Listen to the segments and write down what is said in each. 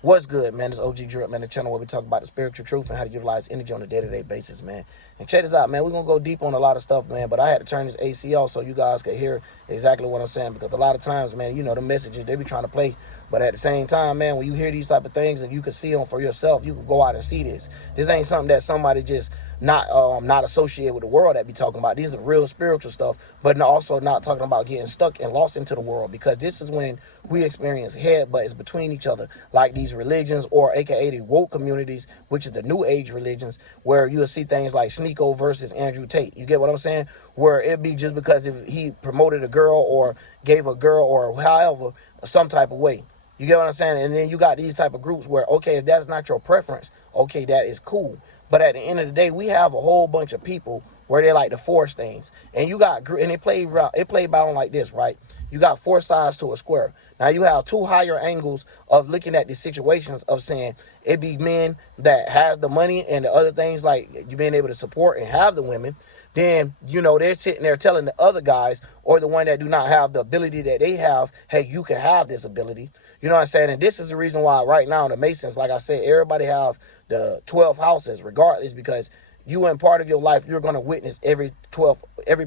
What's good, man? It's OG Drip, man, the channel where we talk about the spiritual truth and how to utilize energy on a day-to-day basis, man. And check this out, man. We're going to go deep on a lot of stuff, man, but I had to turn this AC off so you guys could hear exactly what I'm saying, because a lot of times, man, you know, the messages, they be trying to play. But at the same time, man, when you hear these type of things and you can see them for yourself, you can go out and see this. This ain't something that somebody just not associated with the world that be talking about. These are real spiritual stuff, but also not talking about getting stuck and lost into the world, because this is when we experience headbutts between each other, like these religions, or aka the woke communities, which is the new age religions, where you'll see things like Sneako versus Andrew Tate. You get what I'm saying? Where it be just because if he promoted a girl or gave a girl or however some type of way. You get what I'm saying? And then you got these type of groups where, okay, if that's not your preference, okay, that is cool. But at the end of the day, we have a whole bunch of people where they like to force things. And you got, and it played by like this, right? You got four sides to a square. Now you have two higher angles of looking at these situations of saying it be men that has the money and the other things like you being able to support and have the women. Then, you know, they're sitting there telling the other guys or the one that do not have the ability that they have, hey, you can have this ability. You know what I'm saying? And this is the reason why right now the Masons, like I said, everybody have the 12 houses regardless, because you in part of your life, you're going to witness every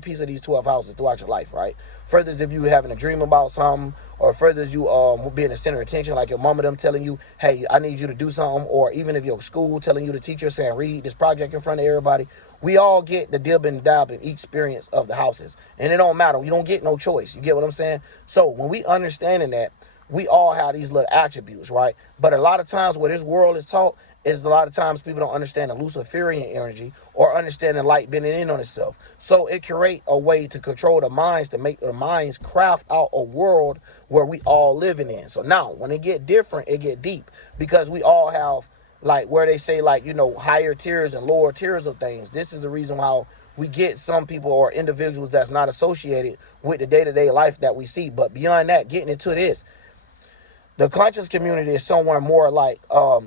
piece of these 12 houses throughout your life, right? Further as if you having a dream about something, or further as you being the center of attention, like your mama them telling you, hey, I need you to do something, or even if your school telling you, the teacher saying, read this project in front of everybody. We all get the dib and dab in each experience of the houses, and it don't matter. You don't get no choice. You get what I'm saying? So when we understanding that, we all have these little attributes, right? But a lot of times where this world is taught is a lot of times people don't understand the Luciferian energy or understand the light bending in on itself. So it create a way to control the minds, to make the minds craft out a world where we all living in. So now when it get different, it get deep, because we all have, like, where they say, like, you know, higher tiers and lower tiers of things. This is the reason why we get some people or individuals that's not associated with the day-to-day life that we see. But beyond that, getting into this, the conscious community is someone more like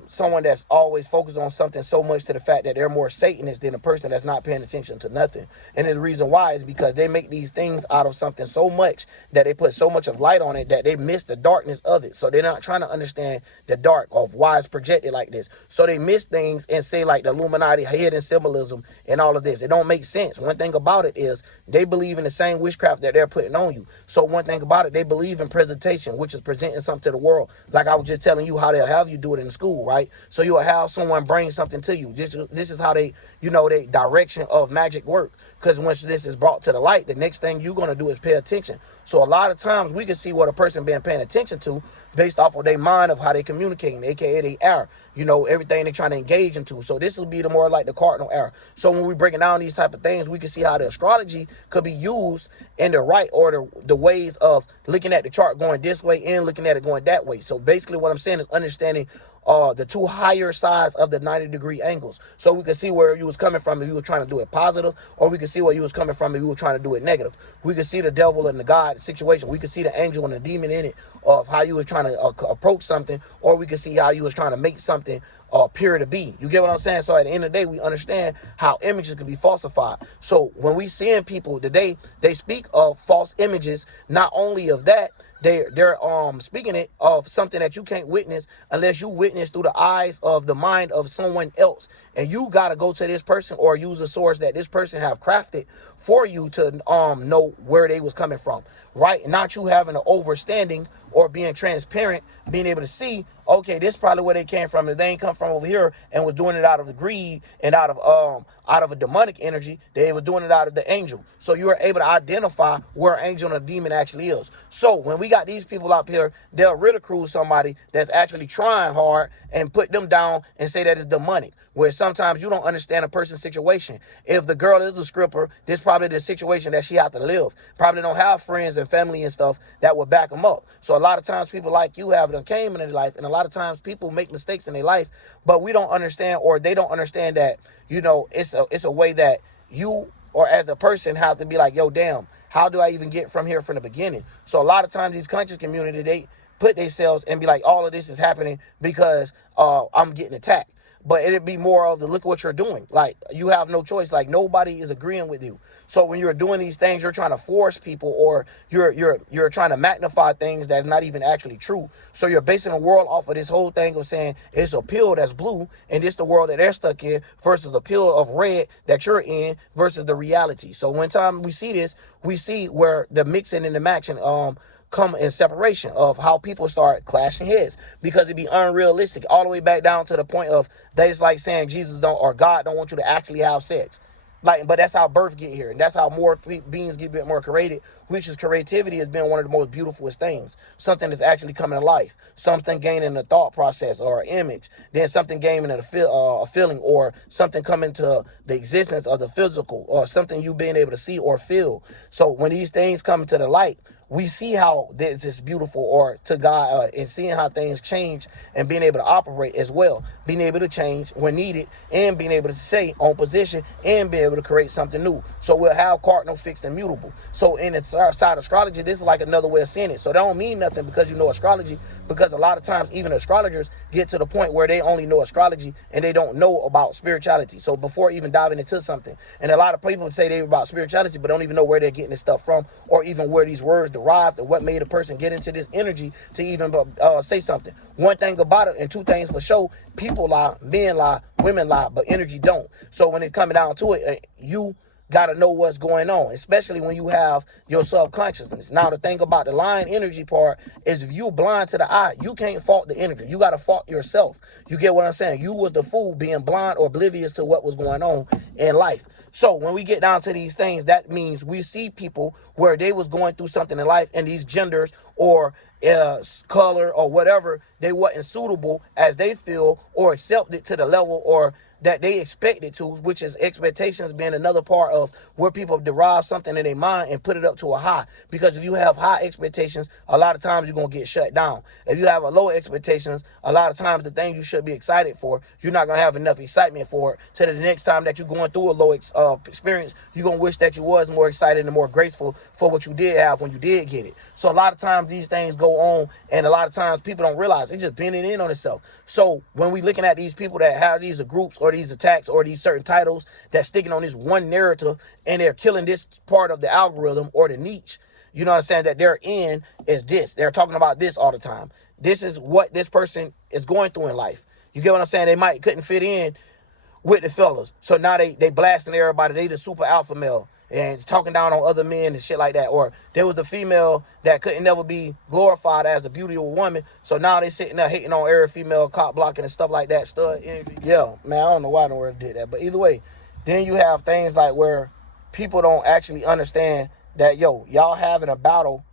someone that's always focused on something so much to the fact that they're more Satanist than a person that's not paying attention to nothing. And the reason why is because they make these things out of something so much that they put so much of light on it that they miss the darkness of it. So they're not trying to understand the dark of why it's projected like this. So they miss things and say like the Illuminati hidden symbolism and all of this. It don't make sense. One thing about it is they believe in the same witchcraft that they're putting on you. So one thing about it, they believe in presentation, which is presenting something to the world. Like I was just telling you how they'll have you do it in school, right? So you'll have someone bring something to you. This is how they, you know, they direction of magic work. Because once this is brought to the light, the next thing you're going to do is pay attention. So a lot of times we can see what a person been paying attention to based off of their mind of how they communicating, aka they air, you know, everything they trying to engage into. So this will be the more like the cardinal error. So when we breaking down these type of things, we can see how the astrology could be used in the right order, the ways of looking at the chart going this way and looking at it going that way. So basically what I'm saying is understanding the two higher sides of the 90-degree angles. So we can see where you was coming from if you were trying to do it positive, or we can see where you was coming from if you were trying to do it negative. We can see the devil and the God situation. We can see the angel and the demon in it of how you was trying to approach something, or we can see how you was trying to make something appear to be. You get what I'm saying? So at the end of the day, we understand how images can be falsified. So when we seeing people today, they speak of false images, not only of that, they're speaking it of something that you can't witness unless you witness through the eyes of the mind of someone else. And you got to go to this person or use a source that this person have crafted for you to know where they was coming from, right? Not you having an overstanding or being transparent, being able to see, okay, this is probably where they came from. If they ain't come from over here and was doing it out of the greed and out of a demonic energy, they were doing it out of the angel. So you are able to identify where an angel and a demon actually is. So when we got these people up here, they'll ridicule somebody that's actually trying hard and put them down and say that it's demonic, where sometimes you don't understand a person's situation. If the girl is a stripper, this probably the situation that she have to live. Probably don't have friends and family and stuff that would back them up. So a lot of times people like you have them came in their life, and a lot of times people make mistakes in their life, but we don't understand, or they don't understand that, you know, it's a way that you or as the person have to be like, yo, damn, how do I even get from here from the beginning? So a lot of times these conscious community, they put themselves and be like, all of this is happening because I'm getting attacked. but it'd be more of the look what you're doing. Like, you have no choice. Like, nobody is agreeing with you. So when you're doing these things, you're trying to force people, or you're trying to magnify things that's not even actually true. So you're basing the world off of this whole thing of saying it's a pill that's blue and it's the world that they're stuck in versus the pill of red that you're in versus the reality. So when time we see this, we see where the mixing and the matching come in separation of how people start clashing heads, because it'd be unrealistic all the way back down to the point of that it's like saying Jesus don't, or God don't want you to actually have sex. Like, but that's how birth get here, and that's how more beings get a bit more created, which is creativity has been one of the most beautifulest things. Something that's actually coming to life, something gaining a thought process or an image, then something gaining a feeling, or something coming to the existence of the physical, or something you being able to see or feel. So when these things come into the light, we see how this is beautiful, or to God, and seeing how things change and being able to operate as well, being able to change when needed, and being able to stay on position and being able to create something new. So we'll have cardinal, fixed, and mutable. So in the side astrology, this is like another way of seeing it. So that don't mean nothing because you know astrology, because a lot of times even astrologers get to the point where they only know astrology and they don't know about spirituality. So before even diving into something, and a lot of people say they're about spirituality but don't even know where they're getting this stuff from, or even where these words derived, and what made a person get into this energy to even say something. One thing about it, and two things for sure: people lie, men lie, women lie, but energy don't. So when it comes down to it, you got to know what's going on, especially when you have your subconsciousness. Now, the thing about the lying energy part is, if you're blind to the eye, you can't fault the energy. You got to fault yourself. You get what I'm saying? You was the fool being blind or oblivious to what was going on in life. So when we get down to these things, that means we see people where they was going through something in life, and these genders or color or whatever, they wasn't suitable as they feel or accepted to the level or that they expected to, which is expectations being another part of where people derive something in their mind and put it up to a high. Because if you have high expectations, a lot of times you're going to get shut down. If you have a low expectations, a lot of times the things you should be excited for, you're not going to have enough excitement for it. So that the next time that you're going through a low experience, you're going to wish that you was more excited and more grateful for what you did have when you did get it. So a lot of times these things go on, and a lot of times people don't realize it's just bending in on itself. So when we looking at these people that have these groups or these attacks or these certain titles that's sticking on this one narrative, and they're killing this part of the algorithm or the niche, you know what I'm saying, that they're in, is this. They're talking about this all the time. This is what this person is going through in life. You get what I'm saying? They couldn't fit in with the fellas. So now they blasting everybody. They the super alpha male and talking down on other men and shit like that. Or there was a female that couldn't never be glorified as a beautiful woman. So now they sitting there hating on every female, cop blocking and stuff like that. Stud envy. Yeah, man, I don't know why the word did that. But either way, then you have things like where people don't actually understand that, y'all having a battle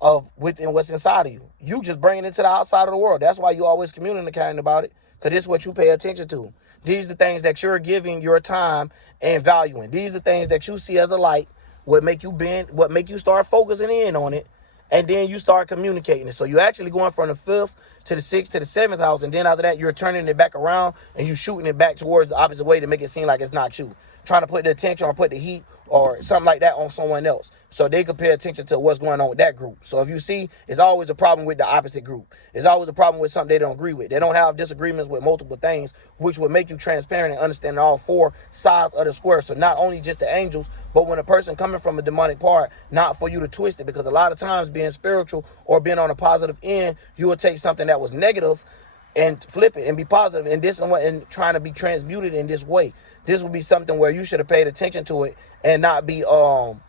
of within what's inside of you. You just bringing it to the outside of the world. That's why you always communicating about it, because it's what you pay attention to. These are the things that you're giving your time and valuing. These are the things that you see as a light, what make you bend, what make you start focusing in on it, and then you start communicating it. So you're actually going from the 5th to the 6th to the 7th house, and then after that, you're turning it back around and you shooting it back towards the opposite way to make it seem like it's not you. Trying to put the attention or put the heat or something like that on someone else, so they can pay attention to what's going on with that group. So if you see, it's always a problem with the opposite group. It's always a problem with something they don't agree with. They don't have disagreements with multiple things, which would make you transparent and understand all four sides of the square. So not only just the angels, but when a person coming from a demonic part, not for you to twist it, because a lot of times being spiritual or being on a positive end, you will take something that was negative and flip it and be positive, and this and trying to be transmuted in this way. This would be something where you should have paid attention to it and not be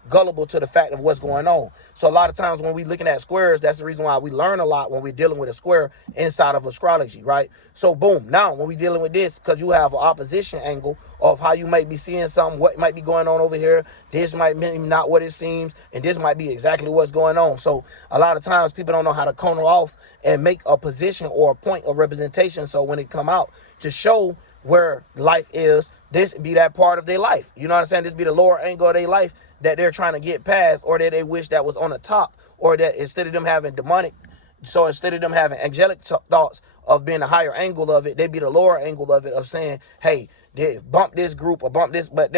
gullible to the fact of what's going on. So a lot of times when we looking at squares, that's the reason why we learn a lot when we're dealing with a square inside of astrology, right? So boom, now when we're dealing with this, because you have an opposition angle of how you might be seeing something, what might be going on over here, this might be not what it seems, and this might be exactly what's going on. So a lot of times people don't know how to corner off and make a position or a point of representation, so when it come out to show where life is, this be that part of their life. You know what I'm saying? This be the lower angle of their life that they're trying to get past, or that they wish that was on the top, or that instead of them having demonic, so instead of them having angelic thoughts of being a higher angle of it, they be the lower angle of it, of saying, hey, they bump this group or bump this, but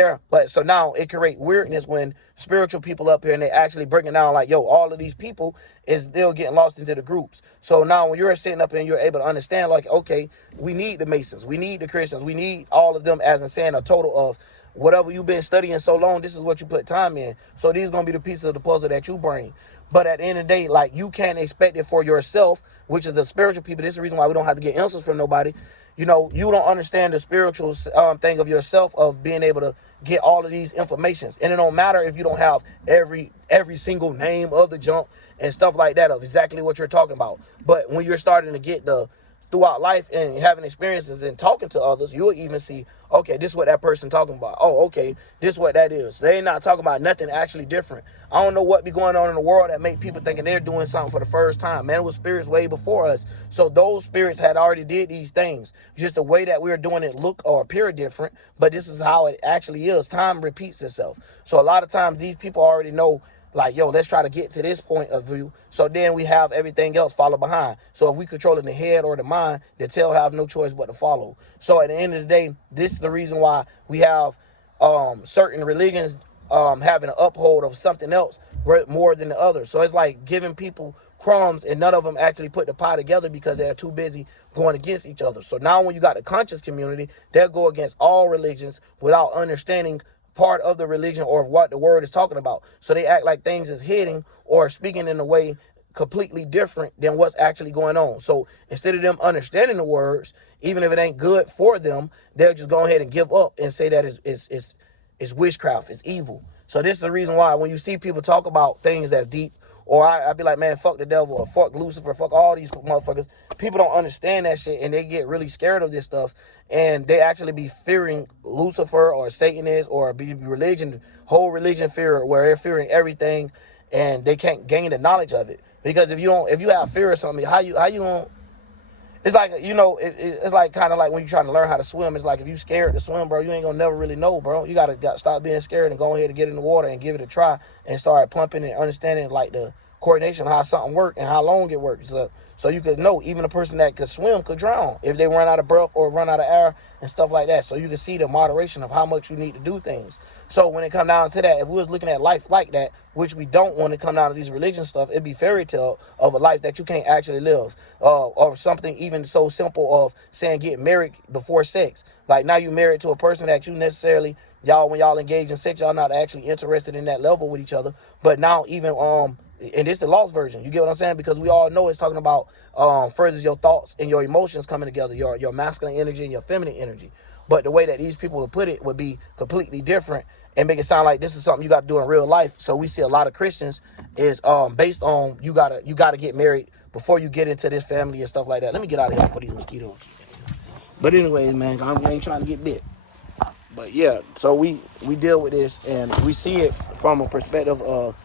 so now it create weirdness when spiritual people up here and they actually breaking down like, yo, all of these people is still getting lost into the groups. So now when you're sitting up and you're able to understand like, okay, we need the Masons, we need the Christians, we need all of them, as in saying a total of whatever you've been studying so long, this is what you put time in. So these going to be the pieces of the puzzle that you bring. But at the end of the day, like, you can't expect it for yourself, which is the spiritual people. This is the reason why we don't have to get answers from nobody. You know, you don't understand the spiritual thing of yourself, of being able to get all of these informations. And it don't matter if you don't have every single name of the junk and stuff like that of exactly what you're talking about. But when you're starting to get throughout life and having experiences and talking to others, you'll even see, okay, this is what that person talking about. Oh, okay, this is what that is. They ain't not talking about nothing actually different. I don't know what be going on in the world that make people thinking they're doing something for the first time. Man, it was spirits way before us. So those spirits had already did these things. Just the way that we're doing it look or appear different, but this is how it actually is. Time repeats itself. So a lot of times these people already know, like, yo, let's try to get to this point of view. So then we have everything else follow behind. So if we control in the head or the mind, the tail have no choice but to follow. So at the end of the day, this is the reason why we have certain religions having an uphold of something else more than the others. So it's like giving people crumbs and none of them actually put the pie together because they're too busy going against each other. So now when you got the conscious community, they'll go against all religions without understanding part of the religion or what the word is talking about. So they act like things is hitting or speaking in a way completely different than what's actually going on. So instead of them understanding the words, even if it ain't good for them, they'll just go ahead and give up and say that it's witchcraft, it's evil. So this is the reason why when you see people talk about things that's deep, or I be like, man, fuck the devil, or fuck Lucifer, fuck all these motherfuckers. People don't understand that shit, and they get really scared of this stuff, and they actually be fearing Lucifer or Satanist or be religion, whole religion fear, where they're fearing everything, and they can't gain the knowledge of it. Because if you have fear of something, how you gonna? It's like, you know, it's like kind of like when you're trying to learn how to swim. It's like if you scared to swim, bro, you ain't gonna never really know, bro. You gotta stop being scared and go ahead and get in the water and give it a try and start pumping and understanding like the coordination of how something works and how long it works. So you could know even a person that could swim could drown if they run out of breath or run out of air and stuff like that. So you can see the moderation of how much you need to do things. So when it come down to that, if we was looking at life like that, which we don't want to come down to these religion stuff, it'd be fairy tale of a life that you can't actually live, or something even so simple of saying get married before sex. Like now you married to a person that you necessarily, when y'all engage in sex, y'all not actually interested in that level with each other. But now even and it's the lost version. You get what I'm saying? Because we all know it's talking about furthers your thoughts and your emotions coming together, your masculine energy and your feminine energy. But the way that these people would put it would be completely different and make it sound like this is something you got to do in real life. So we see a lot of Christians is based on you gotta get married before you get into this family and stuff like that. Let me get out of here for these mosquitoes. But anyways, man, I ain't trying to get bit. But yeah, so we deal with this and we see it from a perspective of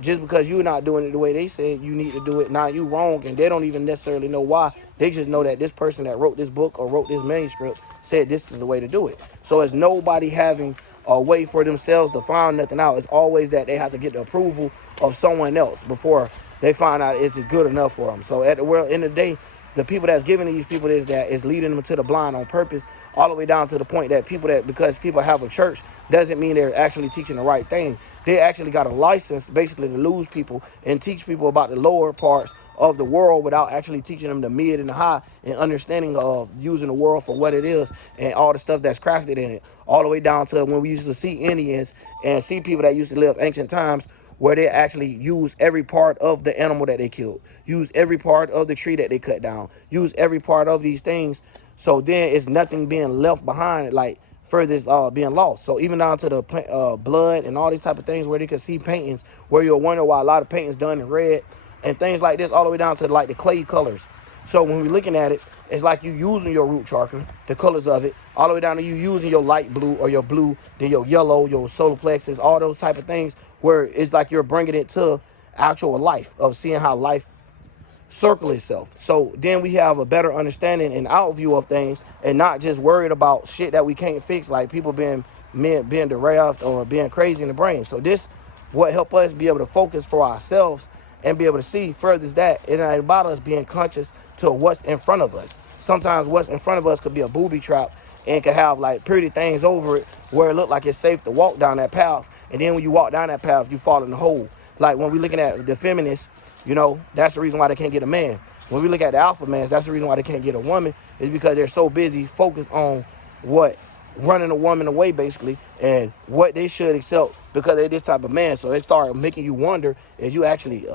just because you're not doing it the way they said you need to do it, now you wrong, and they don't even necessarily know why. They just know that this person that wrote this book or wrote this manuscript said this is the way to do it. So it's nobody having a way for themselves to find nothing out. It's always that they have to get the approval of someone else before they find out it's good enough for them. So at the end of the day, the people that's giving these people this that is leading them to the blind on purpose, all the way down to the point that because people have a church doesn't mean they're actually teaching the right thing. They actually got a license basically to lose people and teach people about the lower parts of the world without actually teaching them the mid and the high and understanding of using the world for what it is and all the stuff that's crafted in it. All the way down to when we used to see Indians and see people that used to live ancient times, where they actually use every part of the animal that they killed, use every part of the tree that they cut down, use every part of these things. So then it's nothing being left behind, like furthest being lost. So even down to the blood and all these type of things where they can see paintings, where you'll wonder why a lot of paintings done in red and things like this, all the way down to like the clay colors. So when we're looking at it, it's like you using your root chakra, the colors of it, all the way down to you using your light blue or your blue, then your yellow, your solar plexus, all those type of things, where it's like you're bringing it to actual life, of seeing how life circle itself. So then we have a better understanding and outview of things and not just worried about shit that we can't fix, like people being derailed or being crazy in the brain. So this what help us be able to focus for ourselves and be able to see further that it ain't about us being conscious to what's in front of us. sometimes what's in front of us could be a booby trap and could have like pretty things over it where it look like it's safe to walk down that path. And then when you walk down that path, you fall in the hole. Like when we looking at the feminists, you know, that's the reason why they can't get a man. When we look at the alpha males, that's the reason why they can't get a woman, is because they're so busy focused on what running a woman away basically and what they should accept because they're this type of man. So it start making you wonder if you actually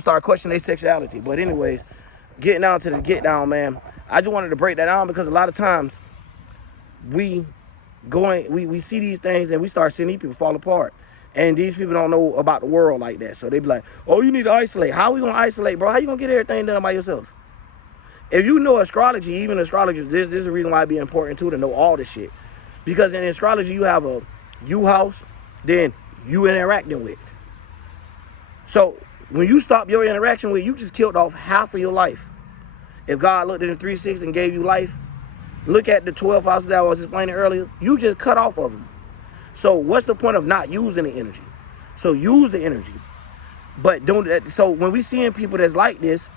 start questioning their sexuality. But anyways, getting down to the get down, man, I just wanted to break that down because a lot of times we see these things and we start seeing these people fall apart. And these people don't know about the world like that. So they be like, oh, you need to isolate. How we gonna isolate, bro? How you gonna get everything done by yourself? If you know astrology, even astrologers, this is the reason why it'd be important too to know all this shit. Because in astrology, you have a you house, then you interacting with. So when you stop your interaction with, you just killed off half of your life. If God looked at the 360 and gave you life, look at the 12 houses that I was explaining earlier, you just cut off of them. So what's the point of not using the energy? So use the energy. But don't that. So when we seeing people that's like this,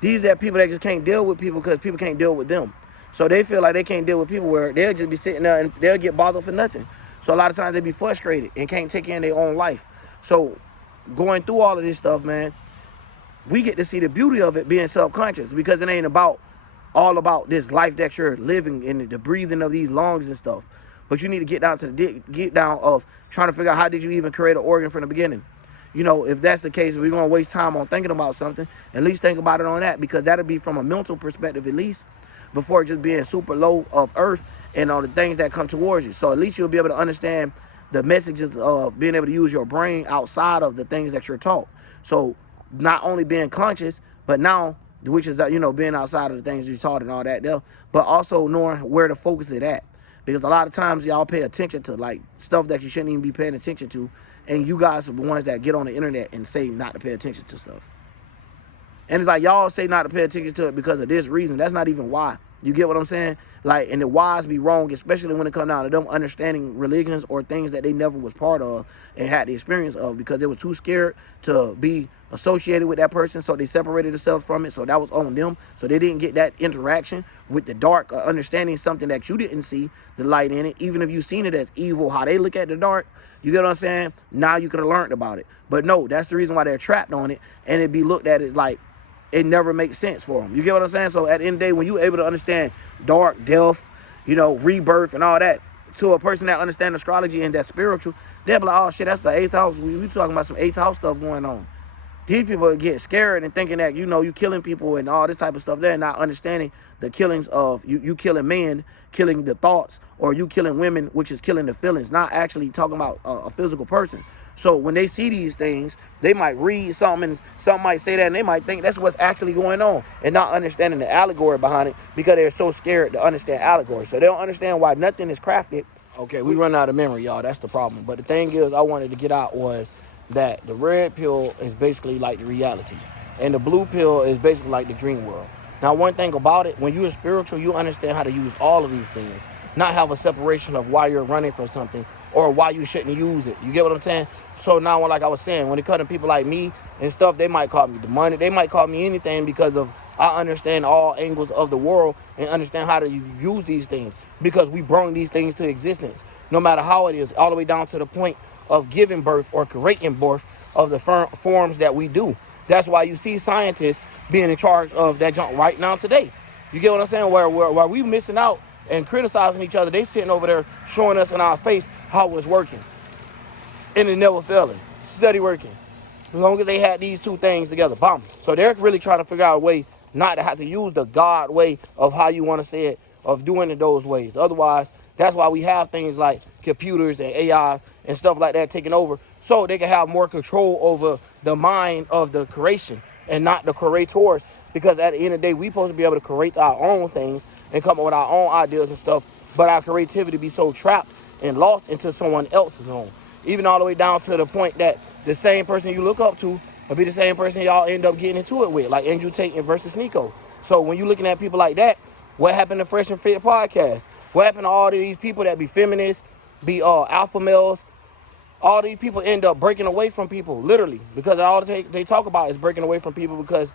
these are people that just can't deal with people because people can't deal with them. So they feel like they can't deal with people where they'll just be sitting there and they'll get bothered for nothing. So a lot of times they be frustrated and can't take in their own life. So going through all of this stuff, man, we get to see the beauty of it being subconscious because it ain't all about this life that you're living and the breathing of these lungs and stuff. But you need to get down to the get down of trying to figure out how did you even create an organ from the beginning. You know, if that's the case, if we're going to waste time on thinking about something, at least think about it on that, because that'll be from a mental perspective at least, before just being super low of earth and all the things that come towards you. So at least you'll be able to understand the messages of being able to use your brain outside of the things that you're taught. So not only being conscious, but now, which is, being outside of the things you're taught and all that, but also knowing where to focus it at. Because a lot of times y'all pay attention to like stuff that you shouldn't even be paying attention to. And you guys are the ones that get on the internet and say not to pay attention to stuff. And it's like y'all say not to pay attention to it because of this reason. That's not even why. You get what I'm saying? Like, and the whys be wrong, especially when it comes down to them understanding religions or things that they never was part of and had the experience of because they were too scared to be associated with that person. So they separated themselves from it. So that was on them. So they didn't get that interaction with the dark, understanding something that you didn't see, the light in it. Even if you seen it as evil, how they look at the dark, you get what I'm saying? Now you could have learned about it. But no, that's the reason why they're trapped on it. And it be looked at as like, it never makes sense for them. You get what I'm saying? So at the end of the day, when you're able to understand dark, death, rebirth and all that, to a person that understands astrology and that's spiritual, they'll be like, oh shit, that's the 8th house. We talking about some 8th house stuff going on. These people get scared and thinking that, you killing people and all this type of stuff. They're not understanding the killings of you killing men, killing the thoughts, or you killing women, which is killing the feelings, not actually talking about a physical person. So when they see these things, they might read something and something might say that and they might think that's what's actually going on and not understanding the allegory behind it because they're so scared to understand allegory. So they don't understand why nothing is crafted. Okay, we run out of memory, y'all. That's the problem. But the thing is, I wanted to get out was that the red pill is basically like the reality and the blue pill is basically like the dream world. Now, one thing about it, when you're spiritual, you understand how to use all of these things, not have a separation of why you're running from something or why you shouldn't use it. You get what I'm saying? So now, like I was saying, when it comes to people like me and stuff, they might call me demonic. They might call me anything because of I understand all angles of the world and understand how to use these things because we brought these things to existence, no matter how it is, all the way down to the point of giving birth or creating birth of the forms that we do. That's why you see scientists being in charge of that junk right now today. You get what I'm saying? Where we missing out and criticizing each other, they sitting over there showing us in our face how it's working. And it never failing. Steady working. As long as they had these two things together. Bam. So they're really trying to figure out a way not to have to use the God way of how you want to say it, of doing it those ways. Otherwise, that's why we have things like computers and AIs and stuff like that taking over so they can have more control over the mind of the creation and not the creators. Because at the end of the day, we supposed to be able to create our own things and come up with our own ideas and stuff. But our creativity be so trapped and lost into someone else's own. Even all the way down to the point that the same person you look up to will be the same person y'all end up getting into it with, like Andrew Tate versus Sneako. So when you're looking at people like that, what happened to Fresh and Fit podcast? What happened to all of these people that be feminists, be alpha males? All these people end up breaking away from people, literally, because all they talk about is breaking away from people because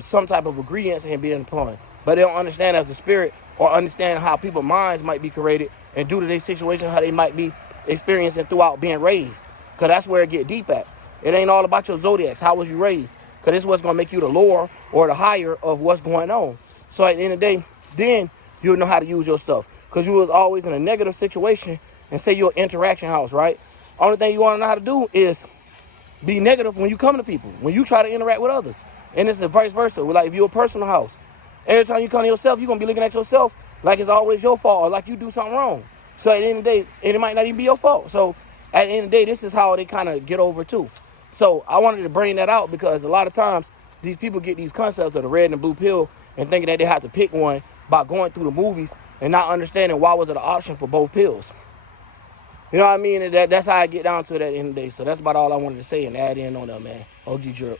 some type of agreements ain't being upon. but they don't understand as a spirit or understand how people's minds might be created and due to their situation, how they might be experiencing throughout being raised. Because that's where it get deep at. It ain't all about your zodiacs. How was you raised? Because this is what's going to make you the lower or the higher of what's going on. So at the end of the day, then you'll know how to use your stuff. Because you was always in a negative situation and say you're an interaction house, right? Only thing you want to know how to do is be negative when you come to people, when you try to interact with others. And it's the vice versa. Like if you're a personal house, every time you come to yourself, you're going to be looking at yourself like it's always your fault or like you do something wrong. So at the end of the day, it might not even be your fault. So at the end of the day, this is how they kind of get over too. So I wanted to bring that out because a lot of times these people get these concepts of the red and the blue pill and thinking that they have to pick one by going through the movies and not understanding why was it an option for both pills. You know what I mean? That's how I get down to that at the end of the day. So that's about all I wanted to say and add in on that, man. OG Drip.